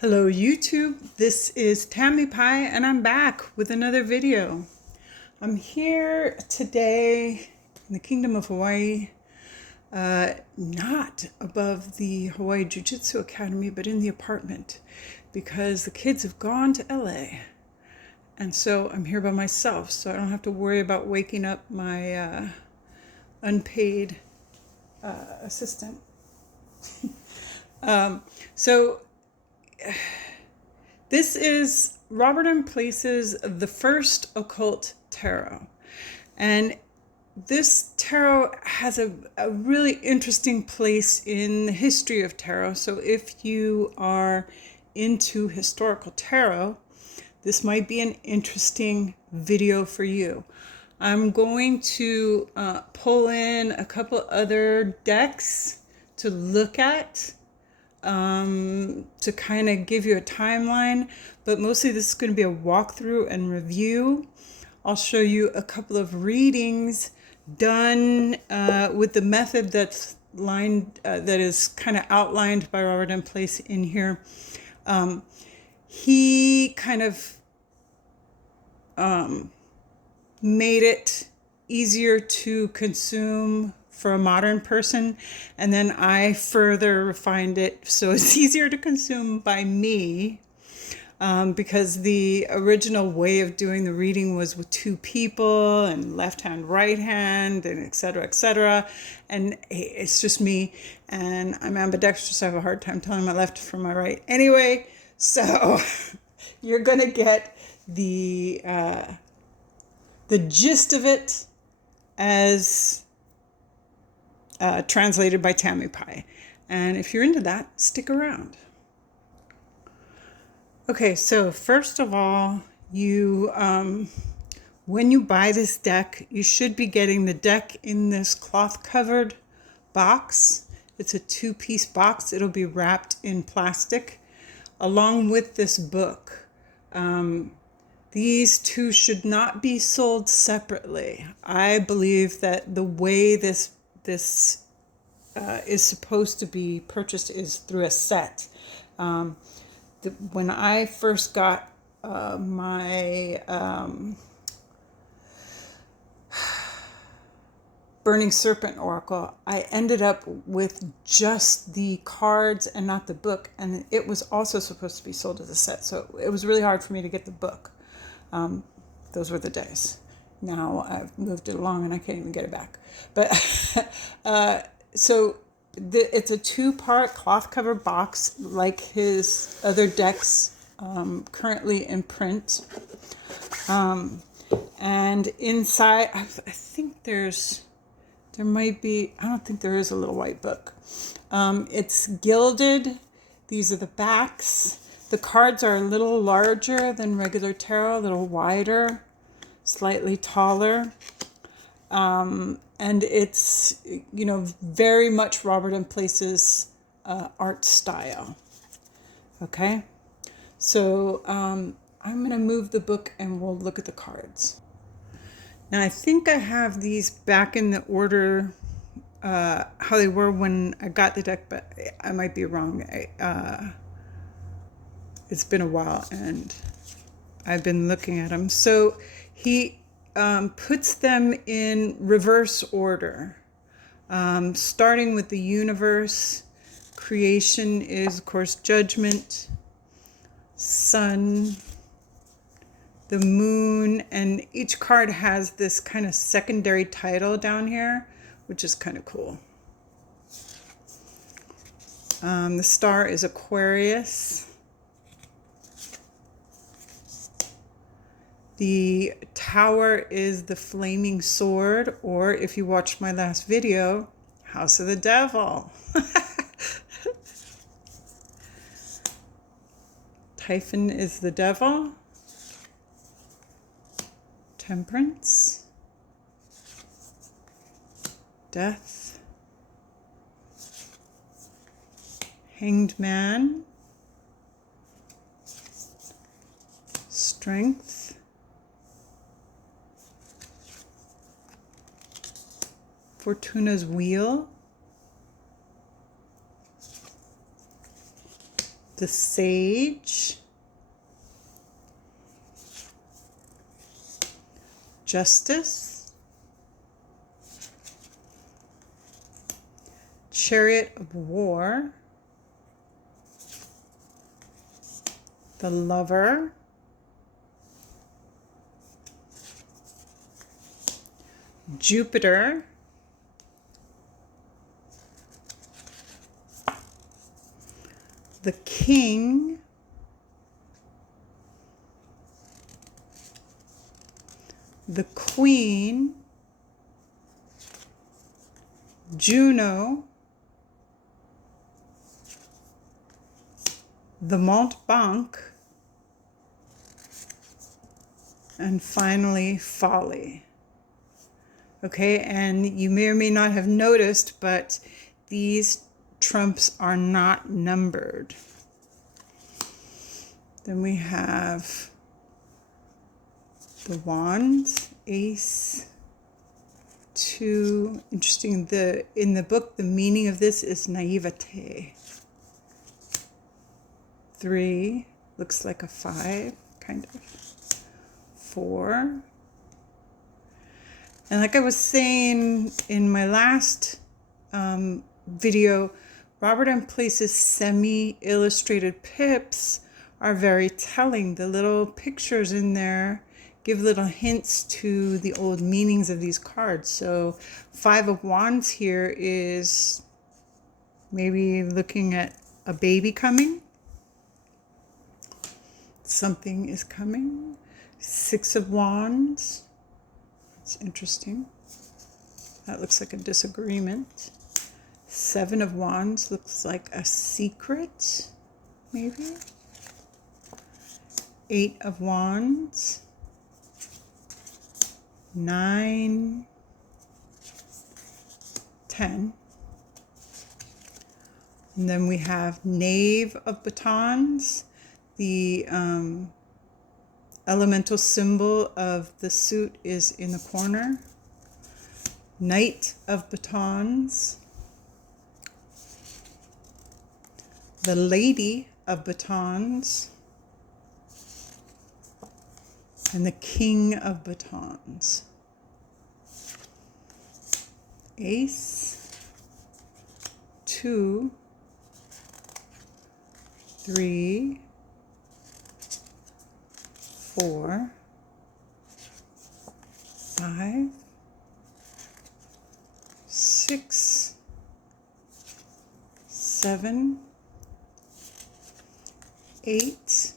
Hello YouTube, this is Tammy Pie and I'm back with another video. I'm here today in the Kingdom of Hawaii, not above the Hawaii Jiu-Jitsu Academy, but in the apartment because the kids have gone to LA. And so I'm here by myself, so I don't have to worry about waking up my unpaid assistant. So this is R.M Place's The First Occult Tarot. And this tarot has a really interesting place in the history of tarot. So if you are into historical tarot, this might be an interesting video for you. I'm going to pull in a couple other decks to look at to kind of give you a timeline, but mostly this is going to be a walkthrough and review. I'll show you a couple of readings done with the method that is kind of outlined by R.M Place in here. He kind of made it easier to consume for a modern person, and then I further refined it so it's easier to consume by me, because the original way of doing the reading was with two people and left hand, right hand, and etc., and it's just me, and I'm ambidextrous, so I have a hard time telling my left from my right. Anyway, so you're gonna get the gist of it as translated by Tammy Pie. And if you're into that, stick around. Okay, so first of all, you when you buy this deck, you should be getting the deck in this cloth-covered box. It's a two-piece box. It'll be wrapped in plastic along with this book. These two should not be sold separately. I believe that the way this is supposed to be purchased is through a set. When I first got my Burning Serpent Oracle, I ended up with just the cards and not the book, and it was also supposed to be sold as a set, so it was really hard for me to get the book. Those were the days. Now I've moved it along and I can't even get it back. But so it's a two-part cloth cover box like his other decks currently in print. And inside, I think there might be, I don't think there is a little white book. It's gilded. These are the backs. The cards are a little larger than regular tarot, a little wider, slightly taller. And it's, very much R.M Place's art style. Okay? So I'm going to move the book and we'll look at the cards. Now, I think I have these back in the order how they were when I got the deck, but I might be wrong. It's been a while and I've been looking at them. So he puts them in reverse order, starting with the universe. Creation is, of course, judgment, sun, the moon, and each card has this kind of secondary title down here, which is kind of cool. The star is Aquarius. The tower is the flaming sword, or if you watched my last video, House of the Devil. Typhon is the devil. Temperance. Death. Hanged Man. Strength. Fortuna's Wheel. the Sage, Justice, Chariot of War, the Lover, Jupiter, the King, the Queen, Juno, the Montbank, and finally Folly. Okay, and you may or may not have noticed, but these trumps are not numbered. Then we have the Wands, Ace, 2. Interesting, in the book, the meaning of this is naivete. 3, looks like a 5, kind of. 4. And like I was saying in my last video, Robert M. Place's semi-illustrated pips are very telling. The little pictures in there give little hints to the old meanings of these cards. So 5 of Wands here is maybe looking at a baby coming. Something is coming. 6 of Wands. It's interesting. That looks like a disagreement. 7 of Wands looks like a secret, maybe. 8 of Wands. 9, 10. And then we have Knave of Batons, the elemental symbol of the suit is in the corner. Knight of Batons, the Lady of Batons, and the King of Batons. Ace, 2, 3, 4, 5, 6, 7, 8,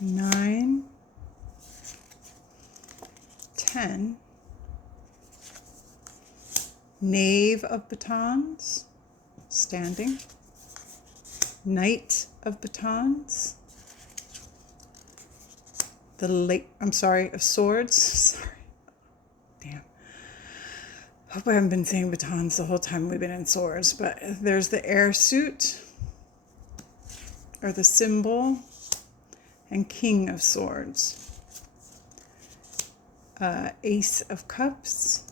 9, 10. Knave of Batons, standing. Knight of Batons. Of Swords. Sorry. Damn. Hope I haven't been saying batons the whole time we've been in swords, but there's the air suit, or the symbol, and King of Swords. Ace of Cups.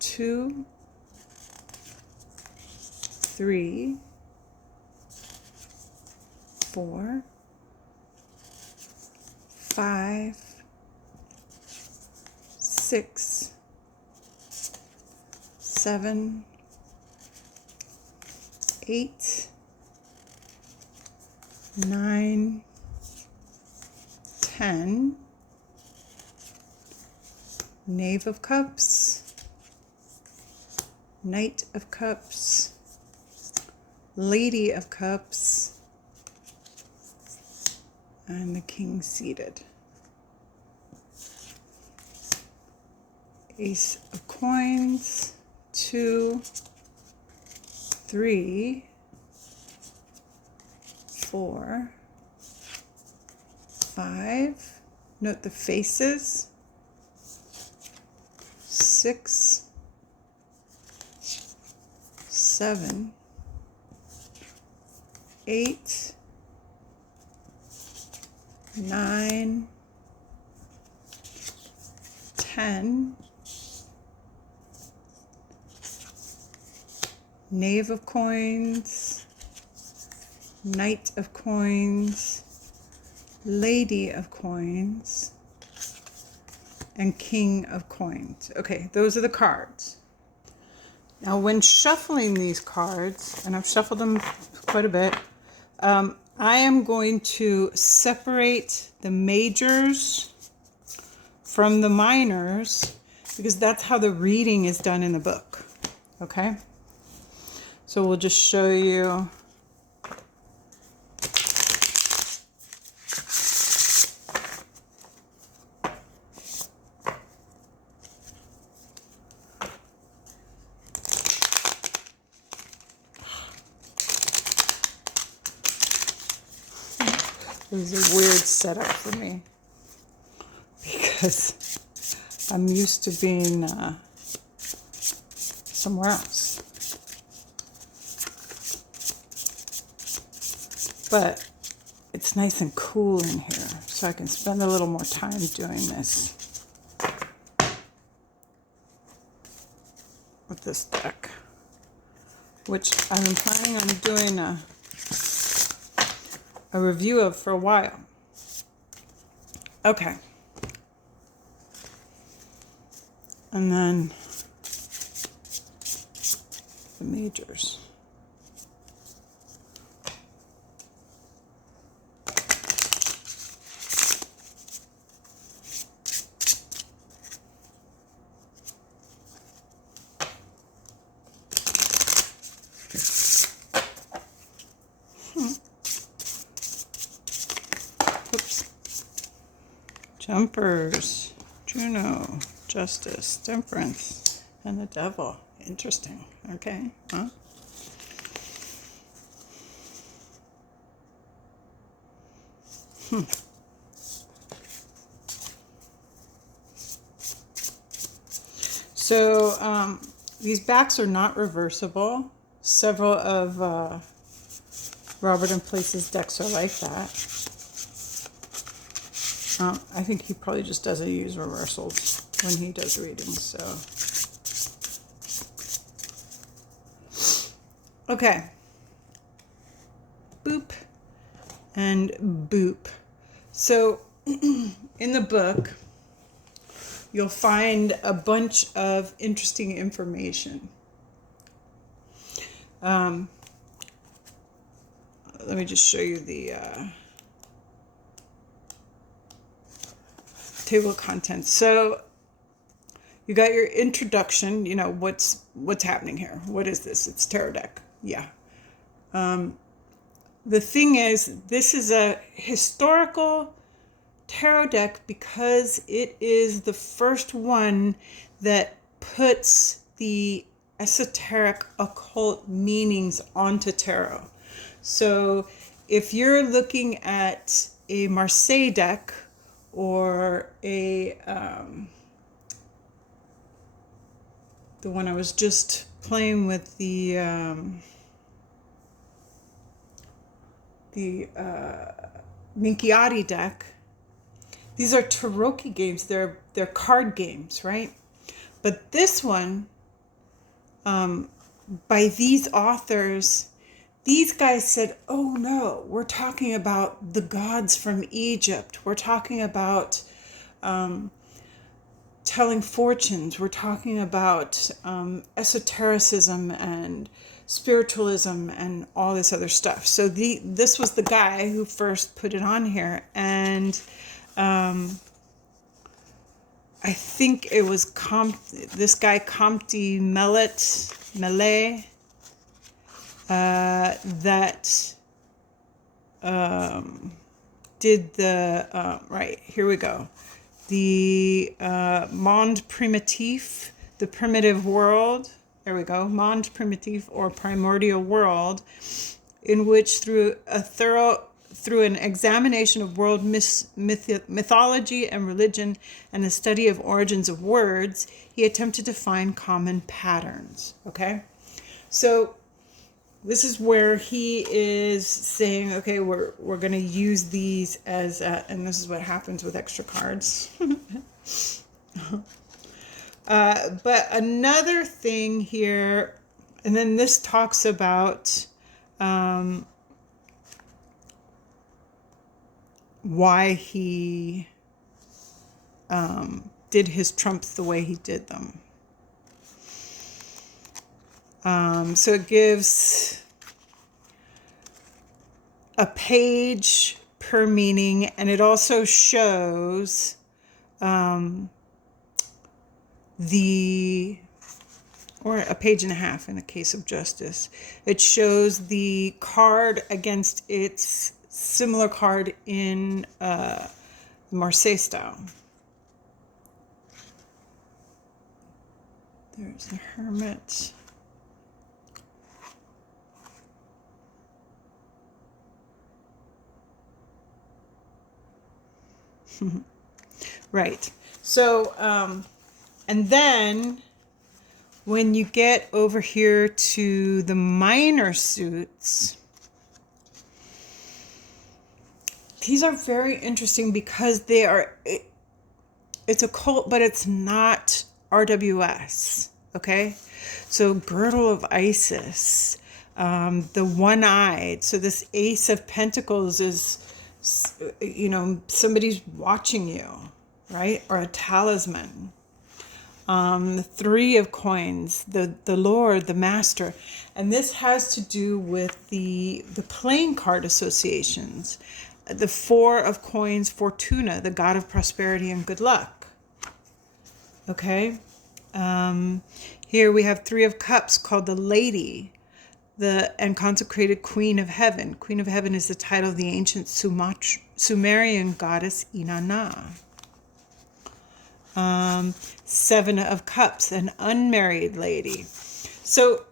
2, 3, 4, 5, 6, 7, 8, 9, 10. Knave of Cups, Knight of Cups, Lady of Cups, and the King seated. Ace of Coins, 2, 3, 4, 5. Note the faces. 6, 7, 8, 9, 10, Knave of Coins, Knight of Coins, Lady of Coins, and King of Coins. Okay, those are the cards. Now, when shuffling these cards, and I've shuffled them quite a bit, I am going to separate the majors from the minors because that's how the reading is done in the book. Okay? So we'll just show you. This is a weird setup for me because I'm used to being somewhere else. But it's nice and cool in here, so I can spend a little more time doing this with this deck, which I've been planning on doing a review of for a while. Okay. And then the majors. Jumpers, Juno, Justice, Temperance, and the Devil. Interesting. Okay. Huh? So these backs are not reversible. Several of Robert M Place's decks are like that. I think he probably just doesn't use reversals when he does readings, so. Okay. Boop and boop. So in the book, you'll find a bunch of interesting information. Let me just show you the table of contents. So you got your introduction, you know, what's happening here. What is this? It's tarot deck. Yeah. The thing is, this is a historical tarot deck because it is the first one that puts the esoteric occult meanings onto tarot. So if you're looking at a Marseille deck or a the one I was just playing with, the Minchiati deck, these are Tarocchi games. They're card games, right? But this one, by these authors, these guys said, oh no, we're talking about the gods from Egypt. We're talking about telling fortunes. We're talking about esotericism and spiritualism and all this other stuff. So this was the guy who first put it on here. And I think it was this guy, Comte Mellet, that did the, right, here we go. The Monde Primitif, the primitive world. There we go. Monde Primitif, or primordial world, in which through an examination of world mythology and religion and the study of origins of words, he attempted to find common patterns. Okay? So this is where he is saying, okay, we're going to use these as, and this is what happens with extra cards. But another thing here, and then this talks about why he did his trumps the way he did them. So it gives a page per meaning, and it also shows or a page and a half in the case of justice. It shows the card against its similar card in Marseille style. There's the Hermit. Right. So, and then when you get over here to the minor suits, these are very interesting because they are, it's occult, but it's not RWS. Okay. So Girdle of Isis, the one-eyed. So this Ace of Pentacles is, somebody's watching you, right? Or a talisman. The Three of Coins, the Lord, the Master. And this has to do with the playing card associations. The Four of Coins, Fortuna, the god of prosperity and good luck. Okay. Here we have Three of Cups, called the Lady, and consecrated Queen of Heaven. Queen of Heaven is the title of the ancient Sumerian goddess Inanna. Seven of Cups, an unmarried lady. So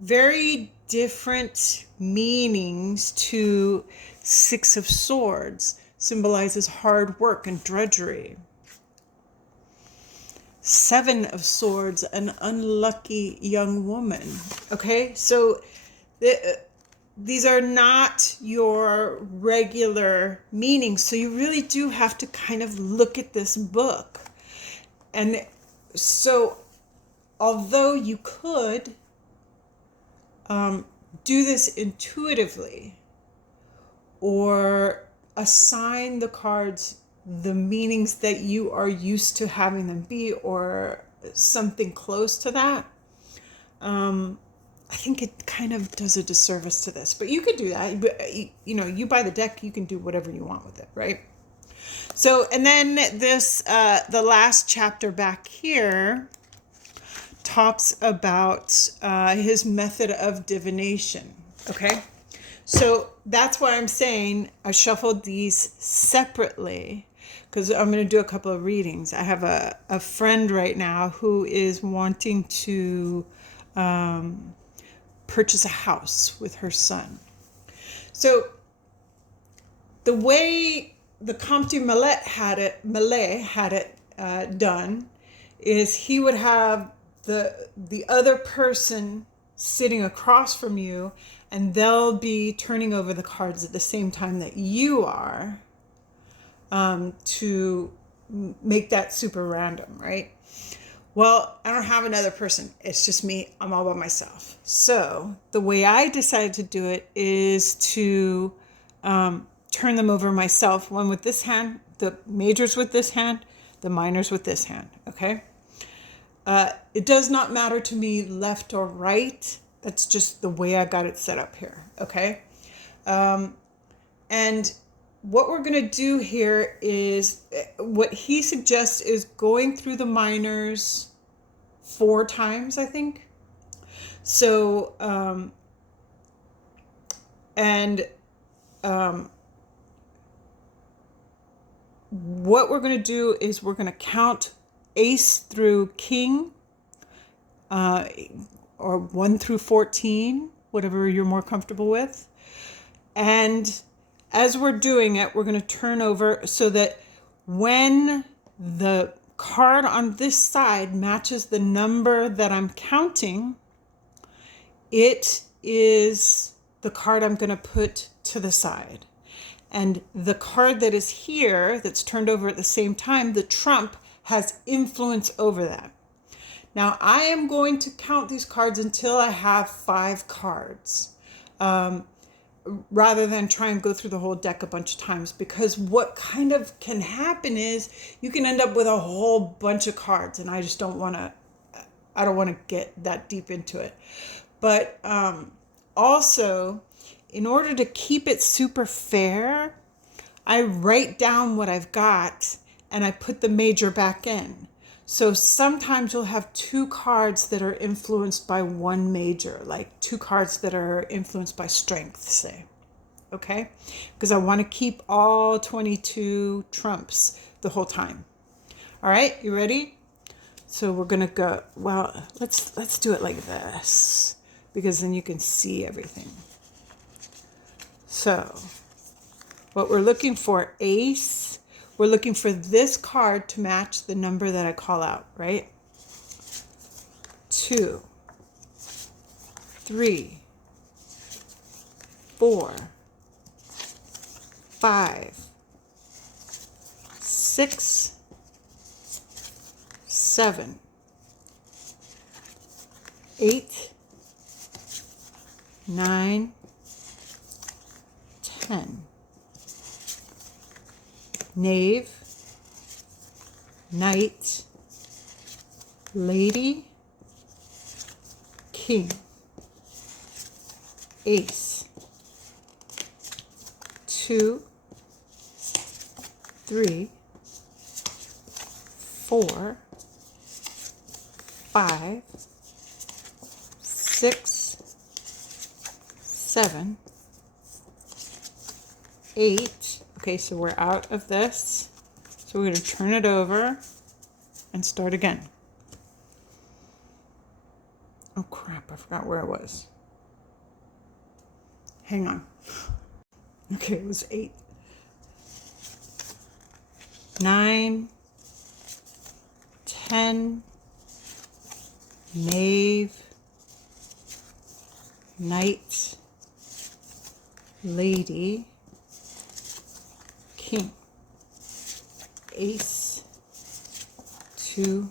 very different meanings to Six of Swords. Symbolizes hard work and drudgery. Seven of Swords, an unlucky young woman. Okay, so these are not your regular meanings. So you really do have to kind of look at this book. And so although you could do this intuitively or assign the cards the meanings that you are used to having them be, or something close to that, I think it kind of does a disservice to this. But you could do that. You buy the deck, you can do whatever you want with it, right? So, and then this, the last chapter back here talks about his method of divination. Okay. So that's why I'm saying I shuffled these separately, because I'm going to do a couple of readings. I have a friend right now who is wanting to purchase a house with her son. So the way the Comte de Millet had it done is he would have the other person sitting across from you, and they'll be turning over the cards at the same time that you are, to make that super random, right? Well, I don't have another person. It's just me. I'm all by myself. So the way I decided to do it is to turn them over myself. One with this hand, the majors with this hand, the minors with this hand. Okay. It does not matter to me left or right. That's just the way I got it set up here. Okay. And what we're going to do here is, what he suggests is going through the minors 4 times, I think. So, what we're going to do is we're going to count ace through king, or 1 through 14, whatever you're more comfortable with. And as we're doing it, we're going to turn over so that when the card on this side matches the number that I'm counting, it is the card I'm going to put to the side. And the card that is here, that's turned over at the same time, the trump, has influence over that. Now I am going to count these cards until I have 5 cards, rather than try and go through the whole deck a bunch of times, because what kind of can happen is you can end up with a whole bunch of cards, and I just don't want to, I don't want to get that deep into it. But also, in order to keep it super fair, I write down what I've got and I put the major back in. So sometimes you'll have 2 cards that are influenced by one major, like 2 cards that are influenced by strength, say. Okay? Because I want to keep all 22 trumps the whole time. All right, you ready? So we're going to go, well, let's do it like this, because then you can see everything. So what we're looking for, ace, we're looking for this card to match the number that I call out, right? 2, 3, 4, 5, 6, 7, 8, 9, 10. Knave, knight, lady, king, ace, 2, 3, 4, 5, 6, 7, 8. Okay, so we're out of this. So we're going to turn it over and start again. Oh crap, I forgot where I was. Hang on. Okay, it was 8. 9, 10, knave, knight, lady, king, ace, 2,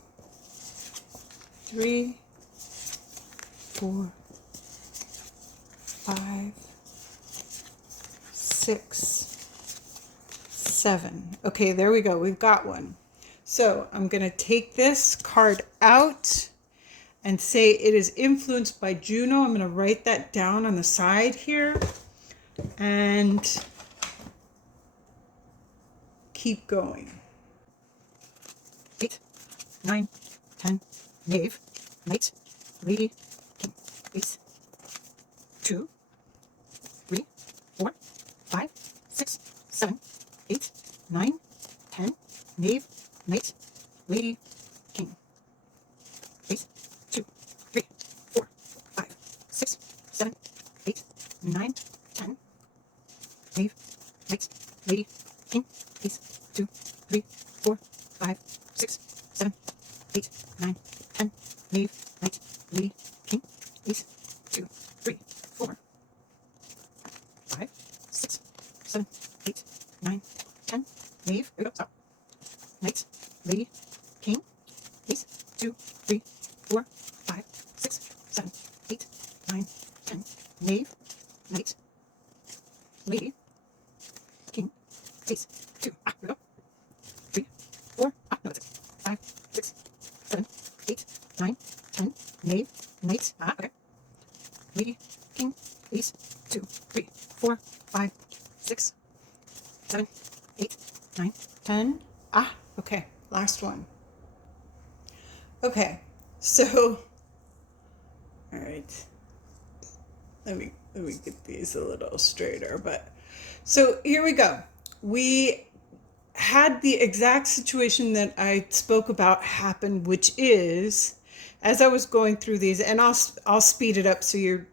3, 4, 5, 6, 7. Okay, there we go. We've got one. So I'm going to take this card out and say it is influenced by Juno. I'm going to write that down on the side here and keep going. 8, 9, 10, knave, knight, lady, king, ace, 2, 3, 4, 5, 6, 7, 8, 9, 10, knave, knight, lady, king, ace, 2, 3, 4, 5, 6, 7, 8, 9, 10, knave, knight, lady, king, ace, 2, 3, 4, 5, 6, 7, 8, 9, 10, knave, knight, lady, king, ace, 2, 3, 4, 5, 6, 7, 8, 9, 10, knave, there we go, stop, knight, lady, king, ace, 2, 3, 4, 5, 6, 7, 8, 9, 10, knave, knight, lady, king, ace, 2, there we go, 3, 4, no, that's it, 5, 6, 7, 8, 9, 10, knave, knight, okay, lady, king, ace, 2, 3, 4, 5, 6, 7, 8, 9, 10, okay, last one. Okay, so, all right, let me get these a little straighter, but, so here we go. We had the exact situation that I spoke about happen, which is, as I was going through these, and I'll speed it up so you're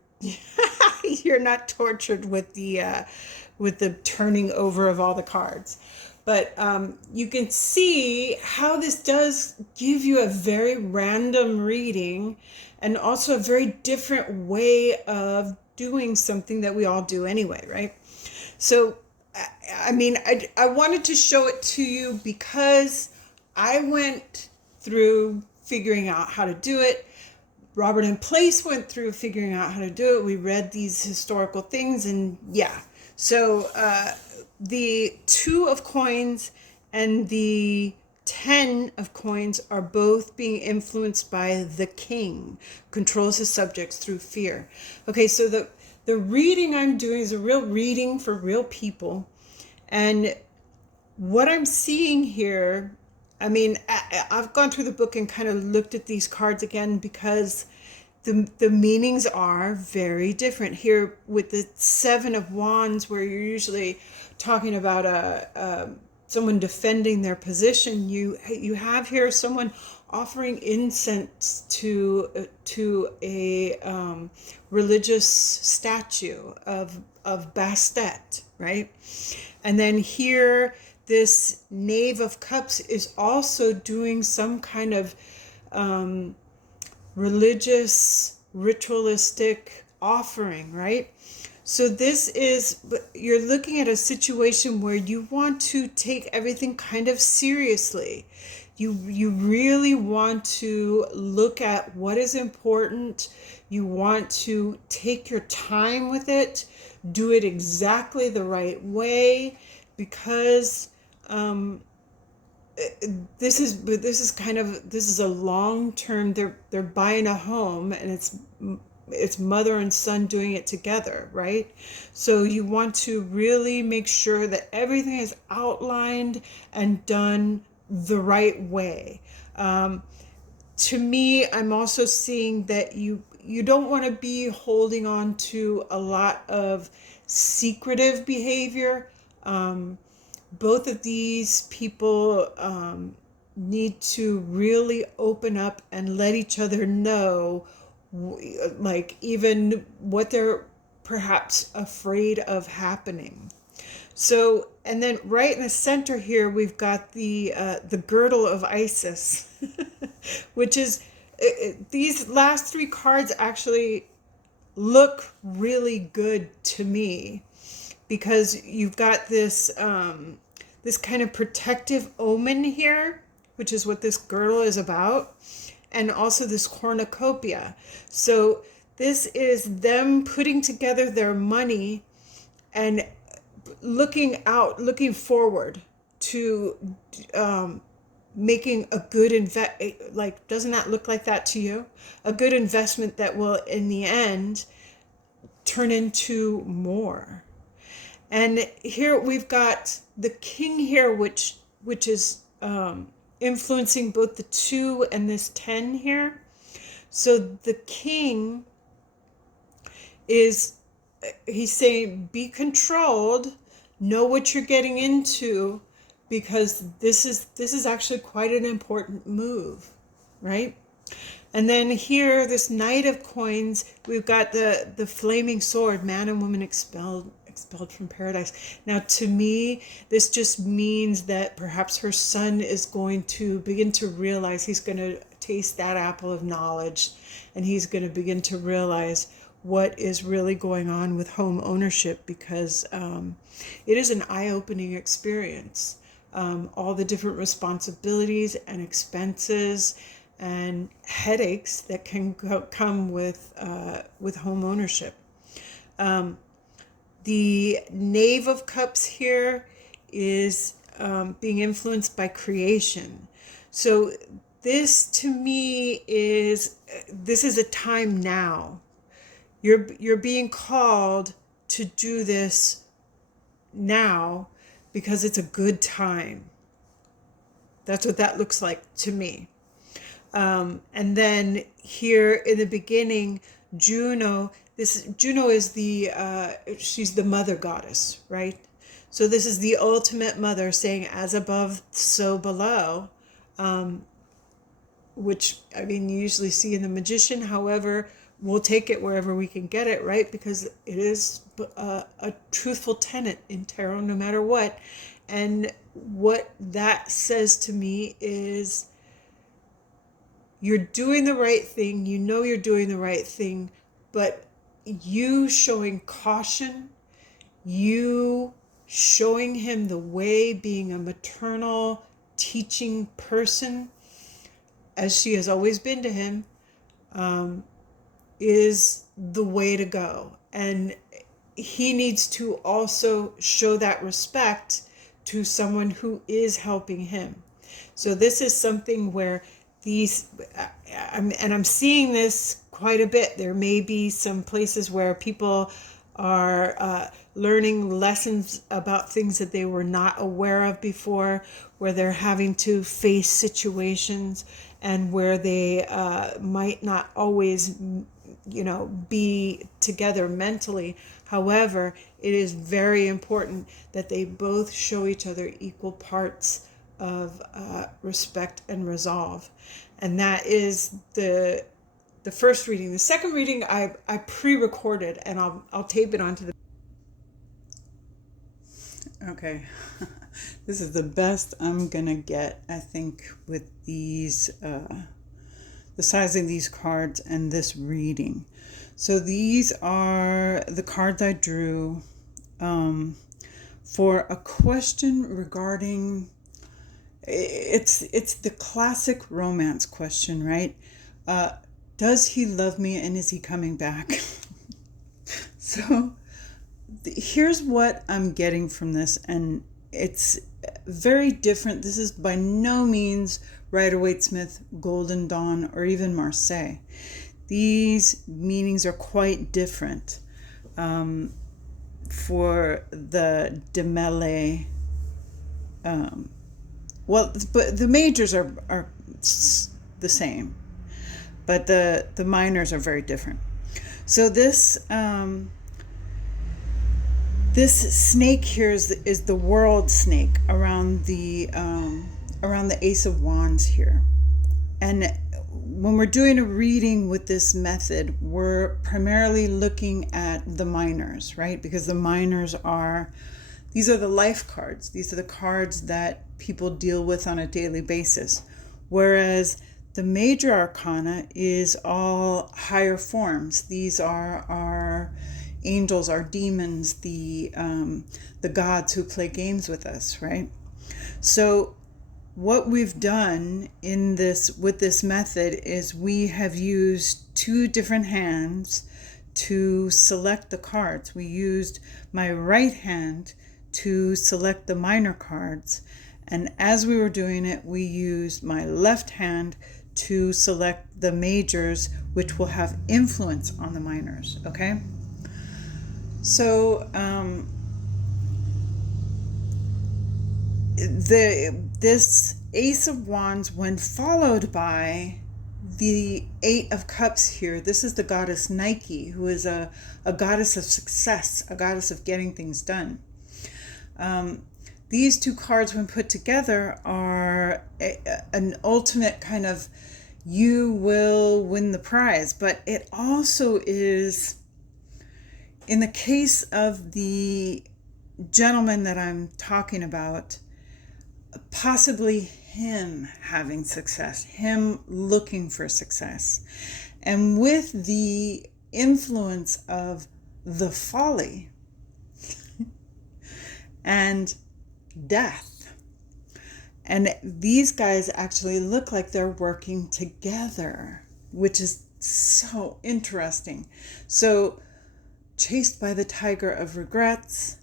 you're not tortured with the turning over of all the cards. But you can see how this does give you a very random reading and also a very different way of doing something that we all do anyway, right? So, I mean, I wanted to show it to you because I went through figuring out how to do it. Robert M Place went through figuring out how to do it. We read these historical things, and yeah. So the 2 of coins and the 10 of coins are both being influenced by the king, controls his subjects through fear. Okay, so the reading I'm doing is a real reading for real people. And what I'm seeing here, I mean, I've gone through the book and kind of looked at these cards again because the meanings are very different. Here with the 7 of Wands, where you're usually talking about someone defending their position, you have here someone offering incense to a religious statue of Bastet, right? And then here, this Knave of Cups is also doing some kind of religious, ritualistic offering, right? So this is, you're looking at a situation where you want to take everything kind of seriously. You really want to look at what is important. You want to take your time with it, do it exactly the right way, because this is a long term. They're buying a home, and it's mother and son doing it together, right? So you want to really make sure that everything is outlined and done the right way. To me, I'm also seeing that you don't want to be holding on to a lot of secretive behavior. Both of these people need to really open up and let each other know, like, even what they're perhaps afraid of happening. So, and then right in the center here, we've got the girdle of Isis, which is, these last 3 cards actually look really good to me, because you've got this this kind of protective omen here, which is what this girdle is about, and also this cornucopia. So this is them putting together their money and looking forward to making a good like, doesn't that look like that to you? A good investment that will, in the end, turn into more. And here we've got the king here, which is influencing both the 2 and this 10 here. So the king is, he's saying, be controlled, know what you're getting into, because this is actually quite an important move, right? And then here, this Knight of Coins, we've got the flaming sword, man and woman expelled from paradise. Now, to me, this just means that perhaps her son is going to begin to realize, he's going to taste that apple of knowledge, and he's going to begin to realize what is really going on with home ownership, because it is an eye-opening experience. All the different responsibilities and expenses and headaches that can come with home ownership. The Knave of Cups here is being influenced by creation. So this, to me, is a time now. You're being called to do this now because it's a good time. That's what that looks like to me. And then here in the beginning, Juno is she's the mother goddess, right? So this is the ultimate mother, saying, as above, so below, which, I mean, you usually see in the Magician. However, we'll take it wherever we can get it, right? Because it is a truthful tenet in tarot, no matter what. And what that says to me is, you're doing the right thing, you know you're doing the right thing, but you showing caution, you showing him the way, being a maternal, teaching person, as she has always been to him, is the way to go. And he needs to also show that respect to someone who is helping him. So this is something where I'm seeing this quite a bit. There may be some places where people are learning lessons about things that they were not aware of before, where they're having to face situations and where they might not always, be together mentally. However, it is very important that they both show each other equal parts of respect and resolve. And that is the first reading. The second reading I pre-recorded, and I'll tape it onto the. Okay, this is the best I'm gonna get, I think, with these the size of these cards and this reading. So these are the cards I drew for a question regarding. It's the classic romance question, right? Does he love me, and is he coming back? So here's what I'm getting from this, and it's very different. This is by no means Rider-Waite-Smith, Golden Dawn, or even Marseille. These meanings are quite different for the Demele. But the majors are the same, but the minors are very different. So this snake here is the world snake around the Ace of Wands here. And when we're doing a reading with this method, we're primarily looking at the minors, right? Because the minors these are the life cards. These are the cards that people deal with on a daily basis. Whereas the major arcana is all higher forms. These are our angels, our demons, the gods who play games with us, right? So what we've done with this method is we have used two different hands to select the cards. We used my right hand to select the minor cards, and as we were doing it, we used my left hand to select the majors, which will have influence on the minors. Okay, so this Ace of Wands, when followed by the Eight of Cups here, this is the goddess Nike, who is a goddess of success, a goddess of getting things done. These two cards, when put together, are an ultimate kind of you will win the prize. But it also is, in the case of the gentleman that I'm talking about, possibly him having success, him looking for success. And with the influence of the folly and death. And these guys actually look like they're working together, which is so interesting. So, chased by the tiger of regrets,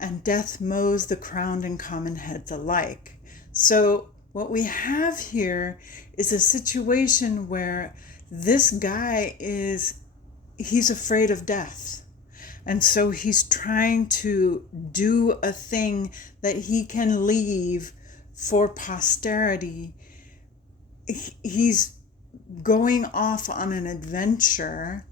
and death mows the crowned and common heads alike. So what we have here is a situation where this guy he's afraid of death. And so he's trying to do a thing that he can leave for posterity. He's going off on an adventure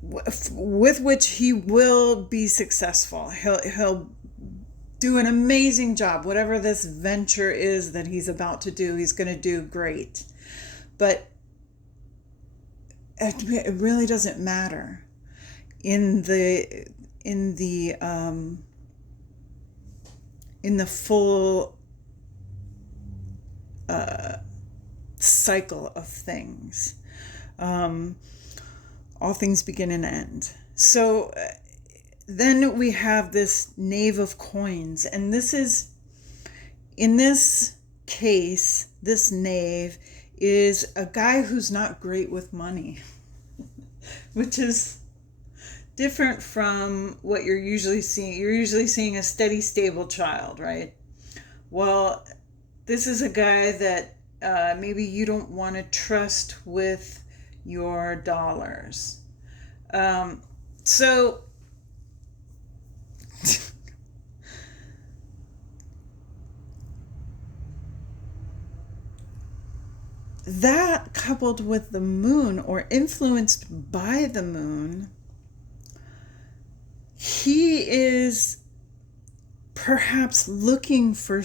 with which he will be successful. He'll do an amazing job. Whatever this venture is that he's about to do, he's going to do great. But it really doesn't matter in the full cycle of things. All things begin and end. So then we have this Knave of Coins, and this is, in this case, this knave is a guy who's not great with money, which is different from what you're usually seeing. You're usually seeing a steady, stable child, right? Well, this is a guy that maybe you don't want to trust with your dollars. So that, coupled with the moon, or influenced by the moon, he is perhaps looking for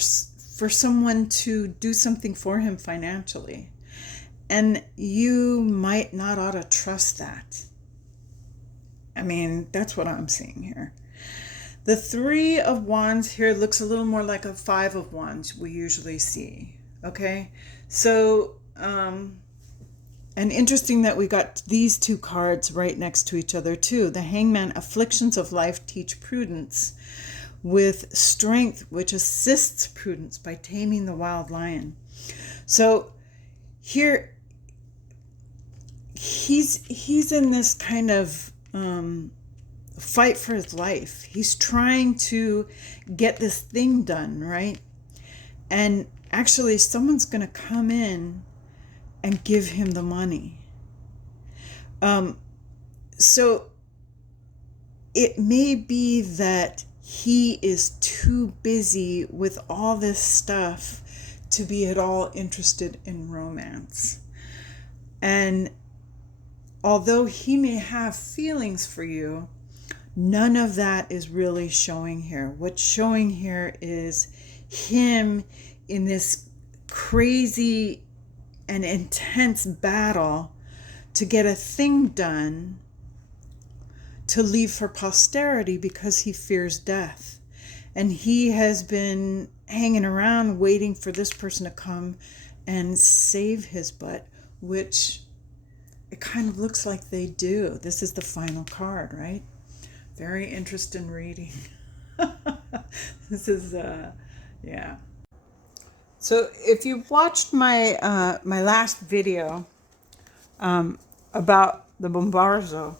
someone to do something for him financially. And you might not ought to trust that. I mean, that's what I'm seeing here. The Three of Wands here looks a little more like a Five of Wands we usually see. Okay? So, and interesting that we got these two cards right next to each other too. The Hangman, afflictions of life teach prudence, with strength which assists prudence by taming the wild lion. So here he's in this kind of fight for his life. He's trying to get this thing done, right? And actually someone's going to come in and give him the money. So it may be that he is too busy with all this stuff to be at all interested in romance. And although he may have feelings for you, none of that is really showing here. What's showing here is him in this crazy and intense battle to get a thing done to leave for posterity, because he fears death. And he has been hanging around waiting for this person to come and save his butt, which it kind of looks like they do. This is the final card, right? Very interesting reading. This is, yeah. So if you watched my my last video about the Bombarzo,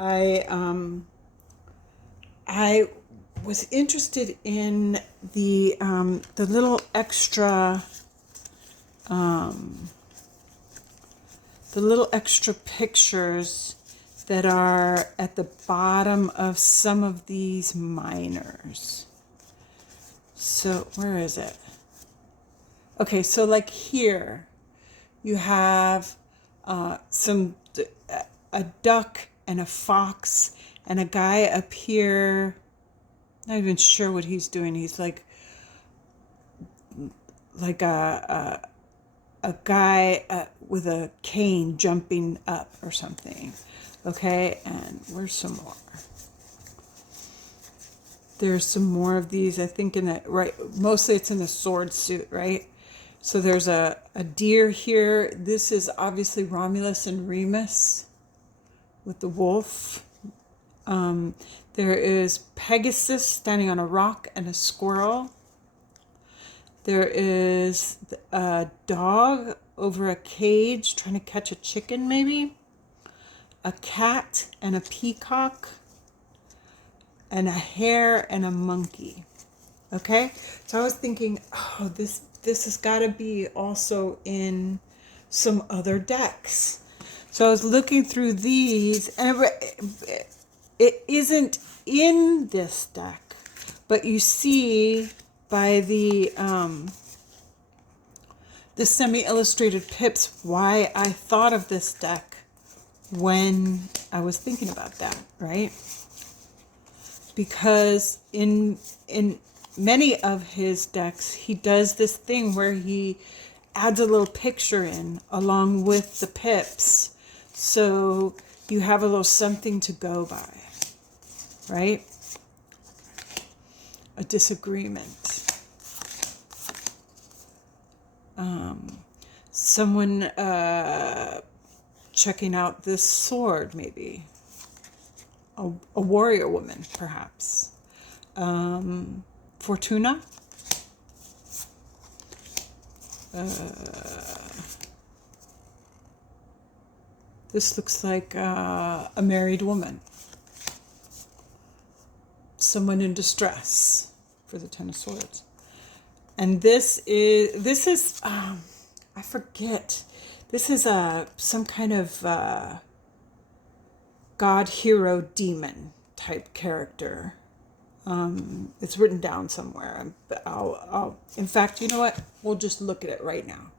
I was interested in the little extra pictures that are at the bottom of some of these minors. So where is it? Okay, so like here you have a duck and a fox and a guy up here. Not even sure what he's doing. He's like a guy with a cane jumping up or something. Okay, and where's some more? There's some more of these, I think, in the right. Mostly it's in the sword suit, right? So there's a deer here. This is obviously Romulus and Remus with the wolf. There is Pegasus standing on a rock and a squirrel. There is a dog over a cage trying to catch a chicken, maybe. A cat and a peacock. And a hare and a monkey. Okay? So I was thinking, oh, this has got to be also in some other decks. So I was looking through these, and it isn't in this deck, but you see by the semi-illustrated pips why I thought of this deck when I was thinking about that, right? Because in many of his decks, he does this thing where he adds a little picture in along with the pips. So you have a little something to go by, right? A disagreement. Someone checking out this sword, maybe. A warrior woman, perhaps. Fortuna. This looks like a married woman. Someone in distress for the Ten of Swords. And this is I forget. This is some kind of god, hero, demon type character. It's written down somewhere. In fact, you know what? We'll just look at it right now.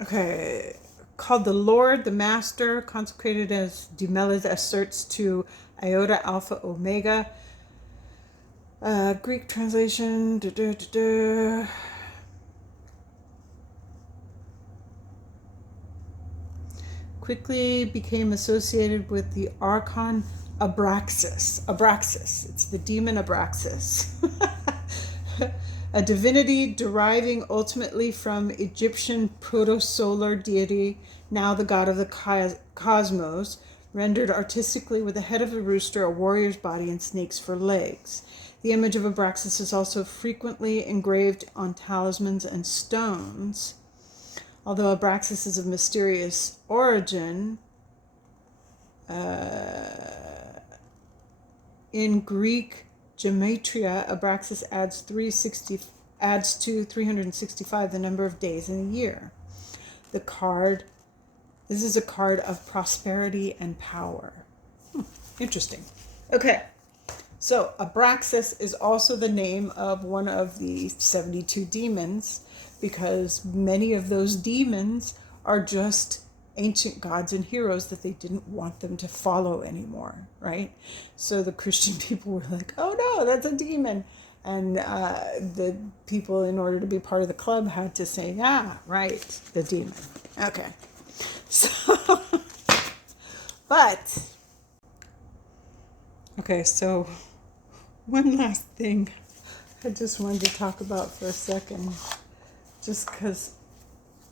Okay. Called the Lord, the Master, consecrated as Demeles asserts to Iota, Alpha, Omega. Greek translation. Quickly became associated with the Archon Abraxas. Abraxas. It's the demon Abraxas. A divinity deriving ultimately from Egyptian proto-solar deity, now the god of the cosmos, rendered artistically with the head of a rooster, a warrior's body, and snakes for legs. The image of Abraxas is also frequently engraved on talismans and stones. Although Abraxas is of mysterious origin, in Greek gematria, Abraxas adds to 365 the number of days in a year. This is a card of prosperity and power. Interesting. Okay, so Abraxas is also the name of one of the 72 demons, because many of those demons are just ancient gods and heroes that they didn't want them to follow anymore, right? So the Christian people were like, oh no, that's a demon. And the people, in order to be part of the club, had to say, yeah, right, the demon. Okay. So, so one last thing I just wanted to talk about for a second, just because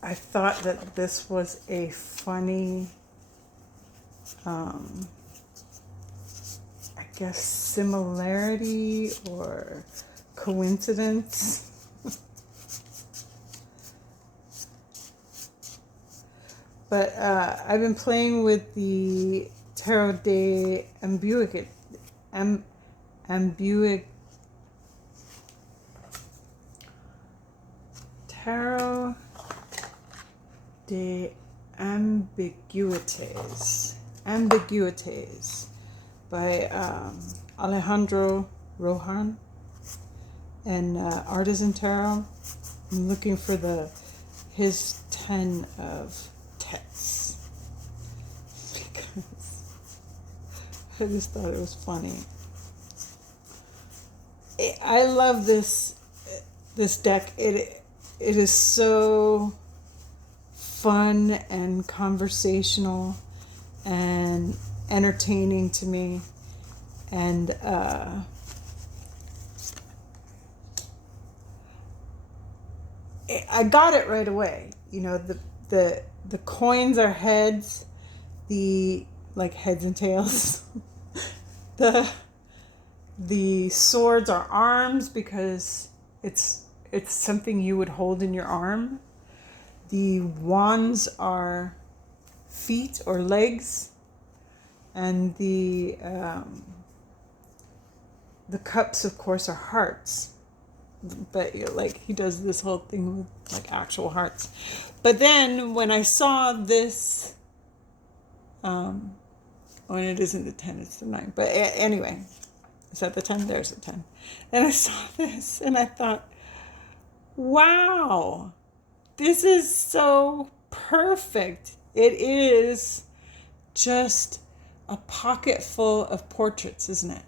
I thought that this was a funny, I guess, similarity or coincidence. But I've been playing with the Tarot de Ambiguïté. Tarot de Ambiguités by Alejandro Rohan and Artisan Tarot. I'm looking for his 10 of Tets because I just thought it was funny. I love this deck. It is so fun and conversational and entertaining to me, and I got it right away. You know, the coins are heads, like heads and tails. The swords are arms because it's something you would hold in your arm. The wands are feet or legs, and the cups, of course, are hearts. But he does this whole thing with like actual hearts. But then when I saw this, and it isn't the 10, it's the 9. But anyway, is that the 10? There's the 10. And I saw this and I thought, wow, this is so perfect. It is just a pocket full of portraits, isn't it?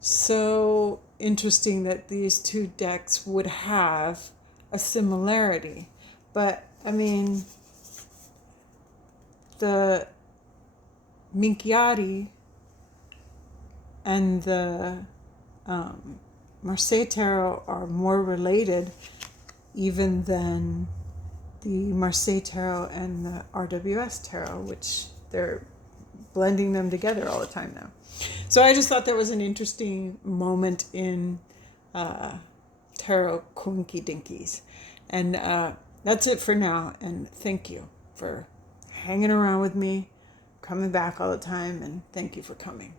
So interesting that these two decks would have a similarity. But, I mean, the Minchiari and the Marseille Tarot are more related even than the Marseille Tarot and the RWS Tarot, which they're blending them together all the time now. So I just thought that was an interesting moment in tarot tarot coinky dinkies. And that's it for now. And thank you for hanging around with me, coming back all the time, and thank you for coming.